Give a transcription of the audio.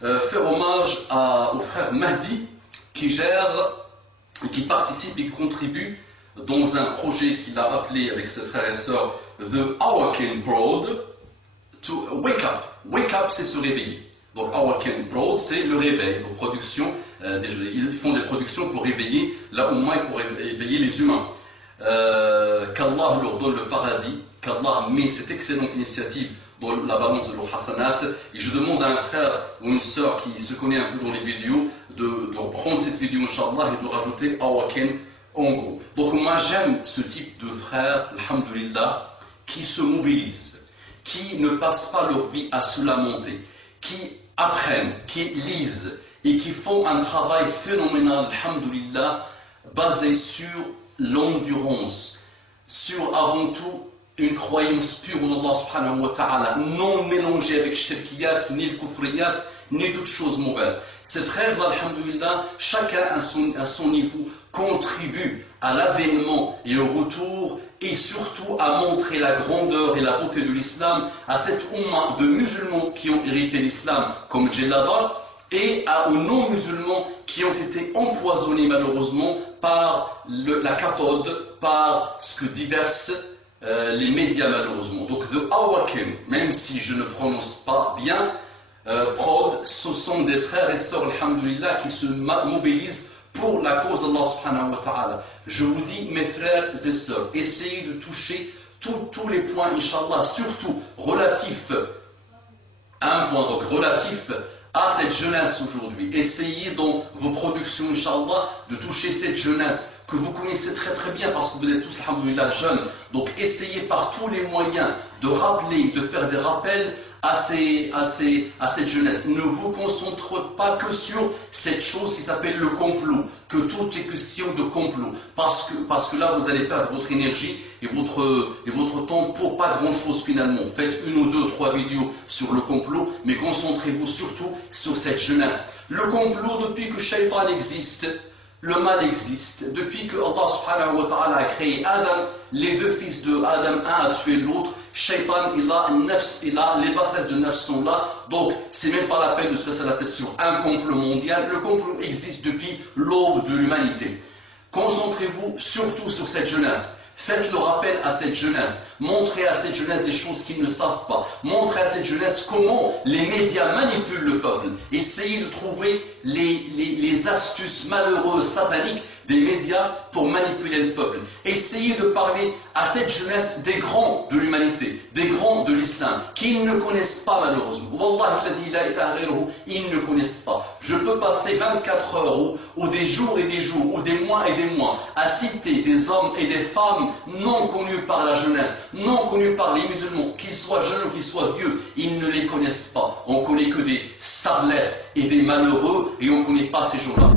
faire hommage au frère Mahdi qui qui participe et qui contribue dans un projet qu'il a appelé avec ses frères et sœurs The Awaken Broad to Wake Up. Wake Up, c'est se réveiller. Donc Awaken Broad, c'est le réveil. Donc production, ils font des productions pour réveiller la Oumma et pour éveiller les humains. Qu'Allah leur donne le paradis, qu'Allah met cette excellente initiative dans la balance de leurs hasanat. Et je demande à un frère ou une sœur qui se connaît un peu dans les vidéos de reprendre cette vidéo, Inch'Allah, et de rajouter Awaken en gros. Donc moi j'aime ce type de frères, alhamdoulilah, qui se mobilisent, qui ne passent pas leur vie à se lamenter, qui apprennent, qui lisent et qui font un travail phénoménal, alhamdoulilah, basé sur l'endurance, sur avant tout une croyance pure en Allah subhanahu wa ta'ala, non mélangée avec shirkiyat, ni le kufriyat, ni toute chose mauvaise. Ces frères-là, alhamdoulilah, chacun à son niveau contribue à l'avènement et au retour et surtout à montrer la grandeur et la beauté de l'islam à cette umma de musulmans qui ont hérité l'islam comme Djellaba et aux non-musulmans qui ont été empoisonnés malheureusement par la cathode, par ce que diversent les médias malheureusement. Donc The Awaken, même si je ne prononce pas bien, Prod, ce sont des frères et sœurs, alhamdoulilah, qui se mobilisent pour la cause d'Allah subhanahu wa ta'ala. Je vous dis, mes frères et sœurs, essayez de toucher tous les points, Inch'Allah, surtout relatifs à un point, donc relatif à cette jeunesse aujourd'hui. Essayez dans vos productions, Inch'Allah, de toucher cette jeunesse que vous connaissez très très bien parce que vous êtes tous, alhamdoulilah, jeunes. Donc essayez par tous les moyens de rappeler, de faire des rappels à cette jeunesse. Ne vous concentrez pas que sur cette chose qui s'appelle le complot, que tout est question de complot, parce que là vous allez perdre votre énergie et votre temps pour pas grand chose finalement. Faites une ou deux, trois vidéos sur le complot, mais concentrez-vous surtout sur cette jeunesse. Le complot, depuis que Shaitan existe, le mal existe. Depuis que Allah subhanahu wa ta'ala a créé Adam, les deux fils de Adam, un a tué l'autre. Shaitan, il a nafs, les bassesses de nafs sont là. Donc, c'est même pas la peine de se passer la tête sur un complot mondial. Le complot existe depuis l'aube de l'humanité. Concentrez-vous surtout sur cette jeunesse. Faites le rappel à cette jeunesse. Montrez à cette jeunesse des choses qu'ils ne savent pas. Montrez à cette jeunesse comment les médias manipulent le peuple. Essayez de trouver les astuces malheureuses, sataniques des médias pour manipuler le peuple. Essayez de parler à cette jeunesse des grands de l'humanité, des grands de l'islam, qu'ils ne connaissent pas malheureusement. Wallah, ils ne connaissent pas. Je peux passer 24 heures ou des jours et des jours, ou des mois et des mois, à citer des hommes et des femmes non connus par la jeunesse, non connus par les musulmans, qu'ils soient jeunes ou qu'ils soient vieux, ils ne les connaissent pas. On connaît que des starlettes et des malheureux, et on ne connaît pas ces gens-là.